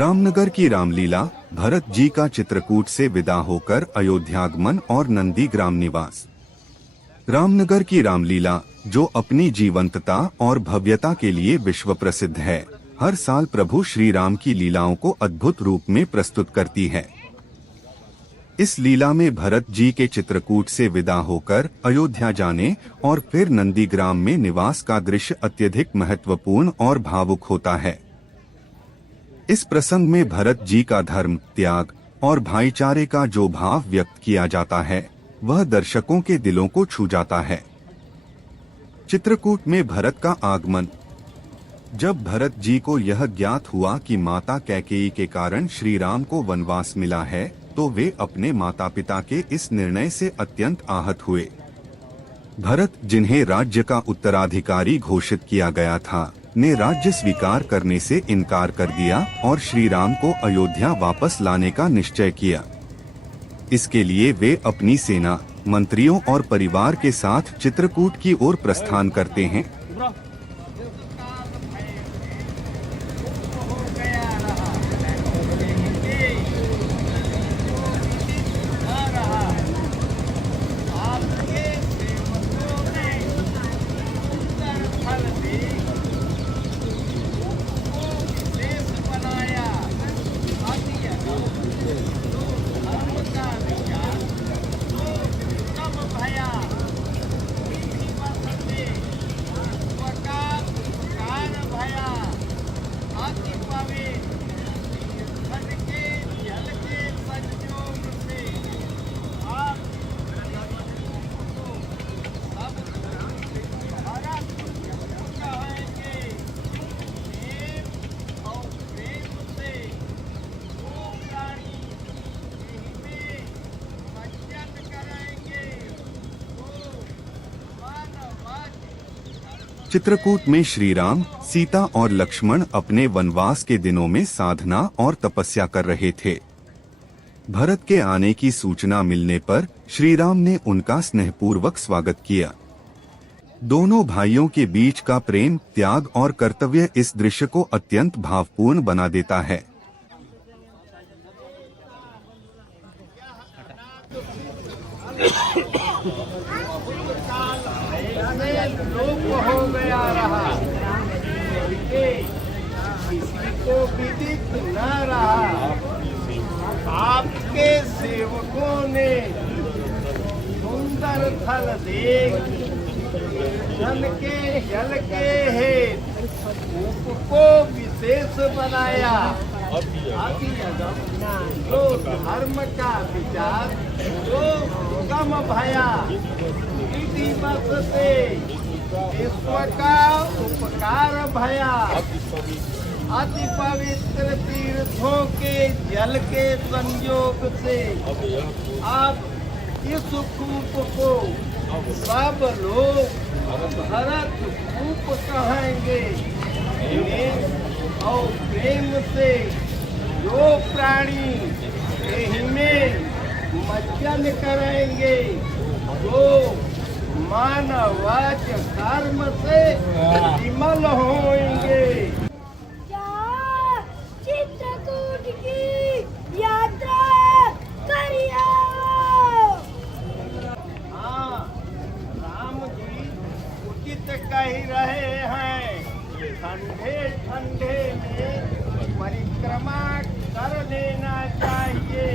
रामनगर की रामलीला, भरत जी का चित्रकूट से विदा होकर अयोध्यागमन और नंदी ग्राम निवास। रामनगर की रामलीला, जो अपनी जीवंतता और भव्यता के लिए विश्व प्रसिद्ध है, हर साल प्रभु श्री राम की लीलाओं को अद्भुत रूप में प्रस्तुत करती है। इस लीला में भरत जी के चित्रकूट से विदा होकर अयोध्या जाने और फिर नंदीग्राम में निवास का दृश्य अत्यधिक महत्वपूर्ण और भावुक होता है। इस प्रसंग में भरत जी का धर्म, त्याग और भाईचारे का जो भाव व्यक्त किया जाता है, वह दर्शकों के दिलों को छू जाता है। चित्रकूट में भरत का आगमन। जब भरत जी को यह ज्ञात हुआ कि माता कैकेयी के कारण श्री राम को वनवास मिला है, तो वे अपने माता पिता के इस निर्णय से अत्यंत आहत हुए। भरत, जिन्हें राज्य का उत्तराधिकारी घोषित किया गया था, ने राज्य स्वीकार करने से इनकार कर दिया और श्री राम को अयोध्या वापस लाने का निश्चय किया। इसके लिए वे अपनी सेना, मंत्रियों और परिवार के साथ चित्रकूट की ओर प्रस्थान करते हैं। चित्रकूट में श्री राम, सीता और लक्ष्मण अपने वनवास के दिनों में साधना और तपस्या कर रहे थे। भरत के आने की सूचना मिलने पर श्री राम ने उनका स्नेहपूर्वक स्वागत किया। दोनों भाइयों के बीच का प्रेम, त्याग और कर्तव्य इस दृश्य को अत्यंत भावपूर्ण बना देता है। लोप हो गया रहा, किसी को विदित न रहा। आपके सेवकों ने सुंदर थल देख धन के जल के हेतु को विशेष बनाया। जो धर्म का विचार जो कम भया, बस से विश्व का उपकार भया। अति पवित्र तीर्थों के जल के संयोग से आप इस कूप को सब लोग भरत कूप कहेंगे। और प्रेम से जो प्राणी में मज्जन करेंगे, जो मानवाच कर्म से विमल होंगे। चित्रकूट की यात्रा करिए। हाँ, राम जी उचित कह रहे हैं। ठंडे ठंडे में परिक्रमा कर लेना चाहिए।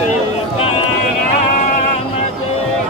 सीताराम जय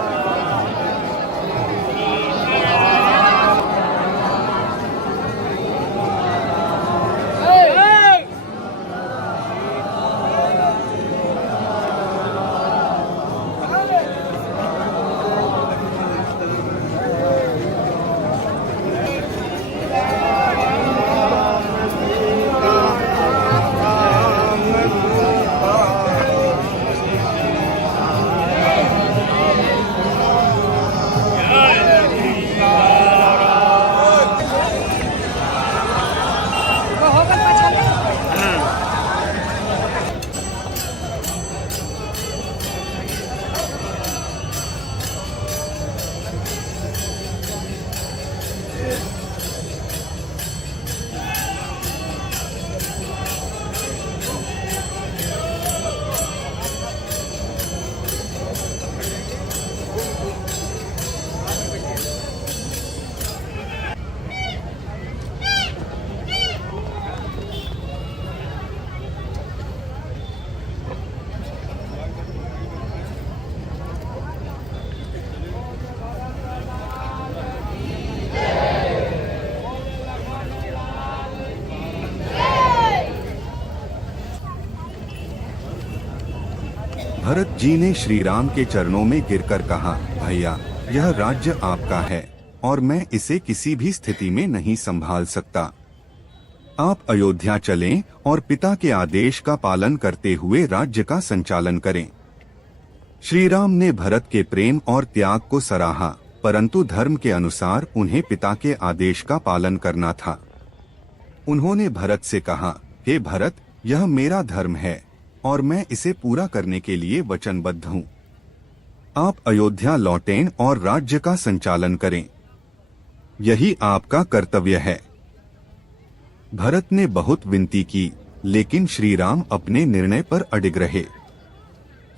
भरत जी ने श्री राम के चरणों में गिरकर कहा, भैया, यह राज्य आपका है और मैं इसे किसी भी स्थिति में नहीं संभाल सकता। आप अयोध्या चलें और पिता के आदेश का पालन करते हुए राज्य का संचालन करें। श्री राम ने भरत के प्रेम और त्याग को सराहा, परंतु धर्म के अनुसार उन्हें पिता के आदेश का पालन करना था। उन्होंने भरत से कहा, हे भरत, यह मेरा धर्म है और मैं इसे पूरा करने के लिए वचनबद्ध हूँ। आप अयोध्या लौटें और राज्य का संचालन करें, यही आपका कर्तव्य है। भरत ने बहुत विनती की, लेकिन श्री राम अपने निर्णय पर अडिग रहे।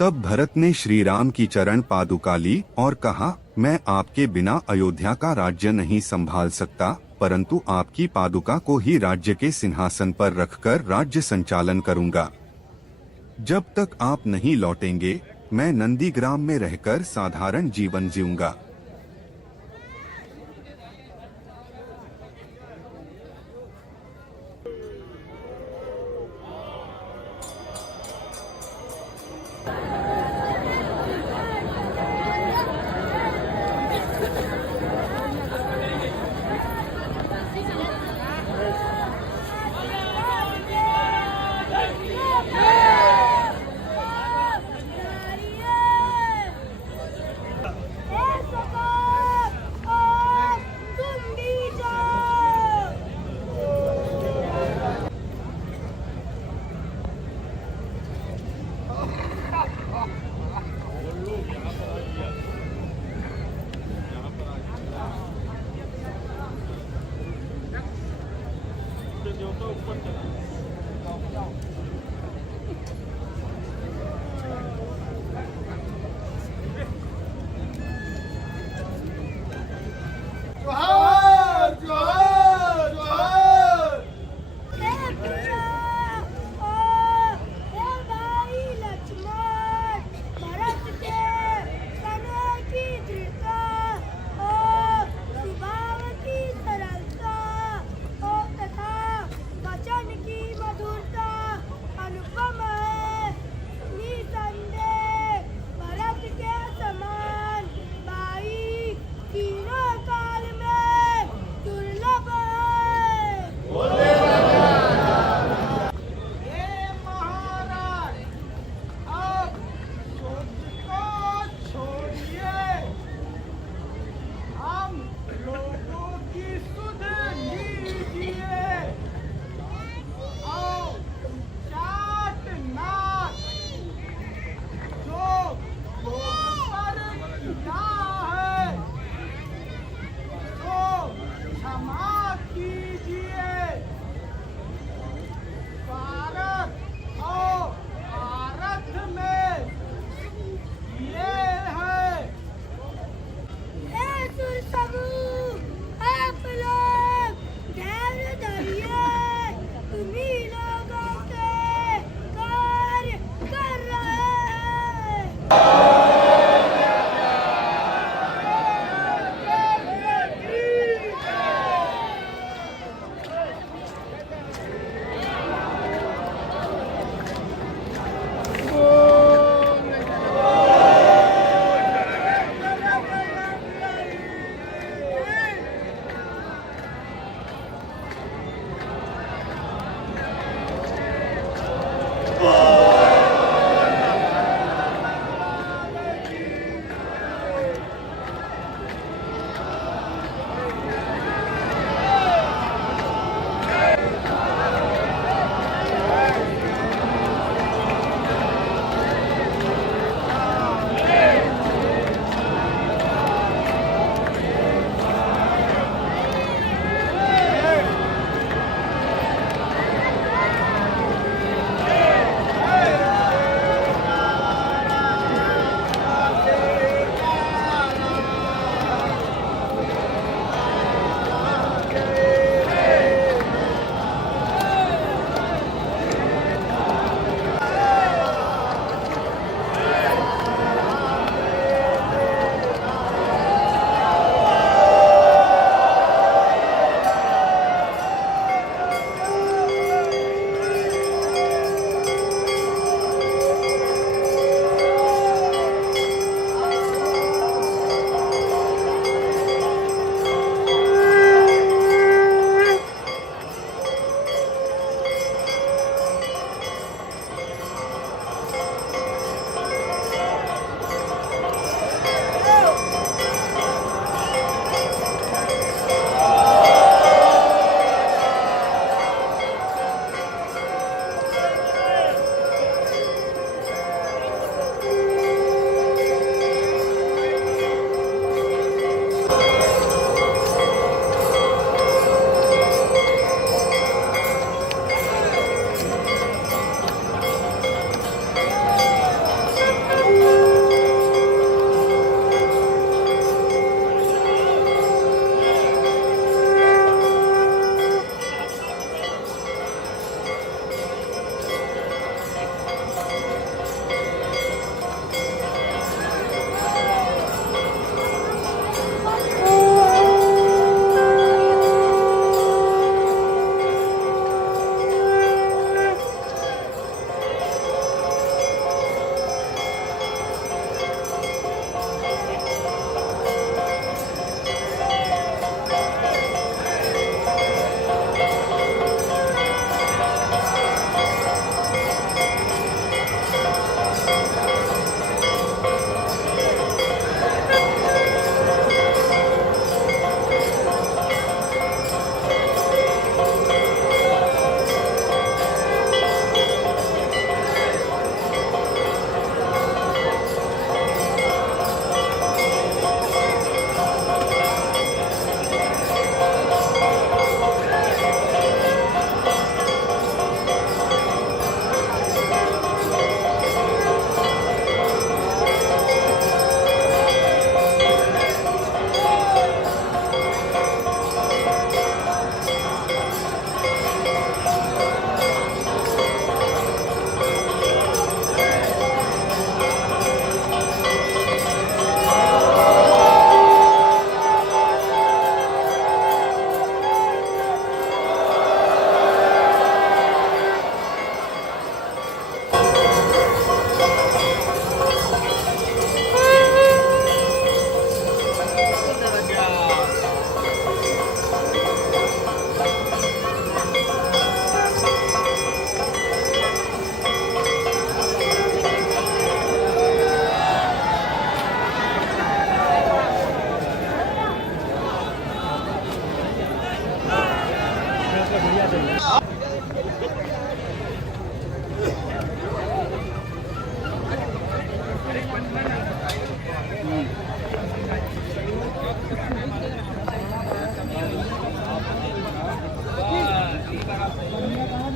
तब भरत ने श्री राम की चरण पादुका ली और कहा, मैं आपके बिना अयोध्या का राज्य नहीं संभाल सकता, परंतु आपकी पादुका को ही राज्य के सिंहासन पर रखकर राज्य संचालन करूंगा। जब तक आप नहीं लौटेंगे, मैं नंदीग्राम में रहकर साधारण जीवन जीऊंगा।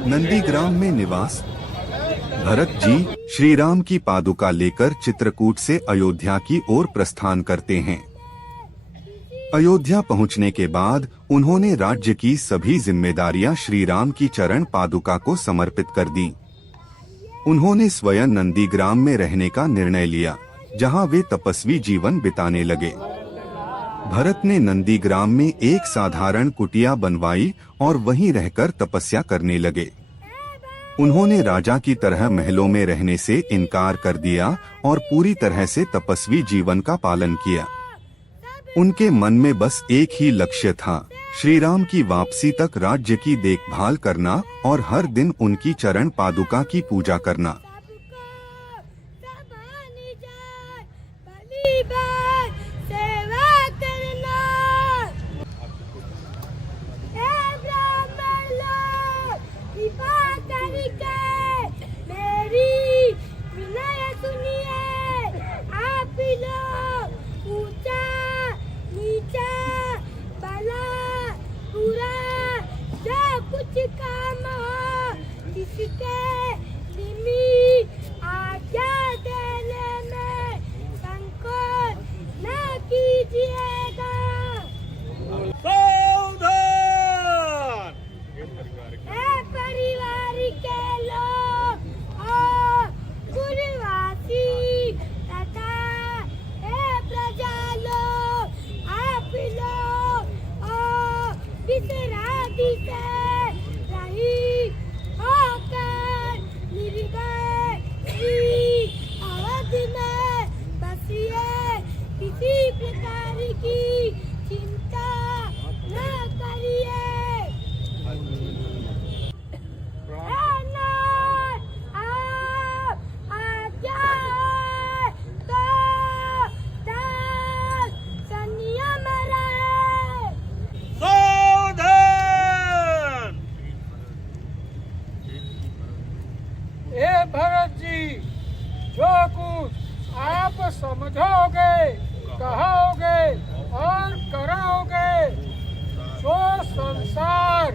नंदीग्राम में निवास। भरत जी श्री राम की पादुका लेकर चित्रकूट से अयोध्या की ओर प्रस्थान करते हैं। अयोध्या पहुंचने के बाद उन्होंने राज्य की सभी जिम्मेदारियां श्री राम की चरण पादुका को समर्पित कर दी। उन्होंने स्वयं नंदीग्राम में रहने का निर्णय लिया, जहां वे तपस्वी जीवन बिताने लगे। भरत ने नंदीग्राम में एक साधारण कुटिया बनवाई और वहीं रहकर तपस्या करने लगे। उन्होंने राजा की तरह महलों में रहने से इनकार कर दिया और पूरी तरह से तपस्वी जीवन का पालन किया। उनके मन में बस एक ही लक्ष्य था, श्री राम की वापसी तक राज्य की देखभाल करना और हर दिन उनकी चरण पादुका की पूजा करना। भरत जी, जो कुछ आप समझोगे, कहोगे और कराओगे, सो संसार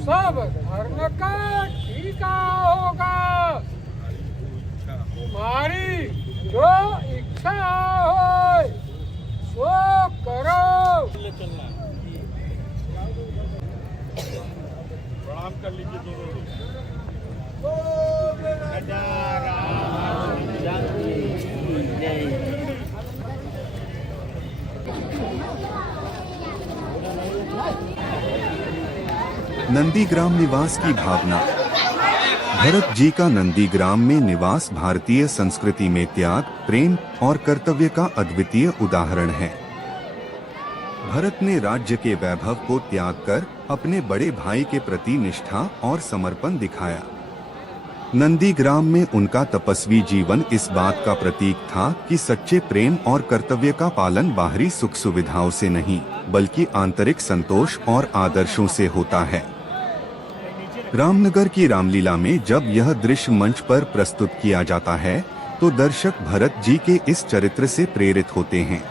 सब धर्म का ठीका होगा। तुम्हारी जो इच्छा हो सो करो। प्रणाम कर लीजिए नंदीग्राम निवास की भावना। भरत जी का नंदीग्राम में निवास भारतीय संस्कृति में त्याग, प्रेम और कर्तव्य का अद्वितीय उदाहरण है। भरत ने राज्य के वैभव को त्याग कर अपने बड़े भाई के प्रति निष्ठा और समर्पण दिखाया। नंदीग्राम में उनका तपस्वी जीवन इस बात का प्रतीक था कि सच्चे प्रेम और कर्तव्य का पालन बाहरी सुख सुविधाओं से नहीं, बल्कि आंतरिक संतोष और आदर्शों से होता है। रामनगर की रामलीला में जब यह दृश्य मंच पर प्रस्तुत किया जाता है, तो दर्शक भरत जी के इस चरित्र से प्रेरित होते हैं।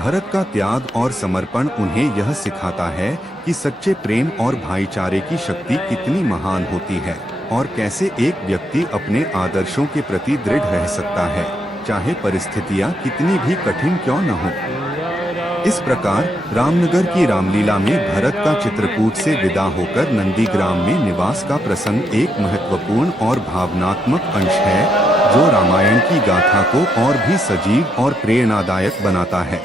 भरत का त्याग और समर्पण उन्हें यह सिखाता है कि सच्चे प्रेम और भाईचारे की शक्ति कितनी महान होती है और कैसे एक व्यक्ति अपने आदर्शों के प्रति दृढ़ रह सकता है, चाहे परिस्थितियां कितनी भी कठिन क्यों न हो। इस प्रकार रामनगर की रामलीला में भरत का चित्रकूट से विदा होकर नंदीग्राम में निवास का प्रसंग एक महत्वपूर्ण और भावनात्मक अंश है, जो रामायण की गाथा को और भी सजीव और प्रेरणादायक बनाता है।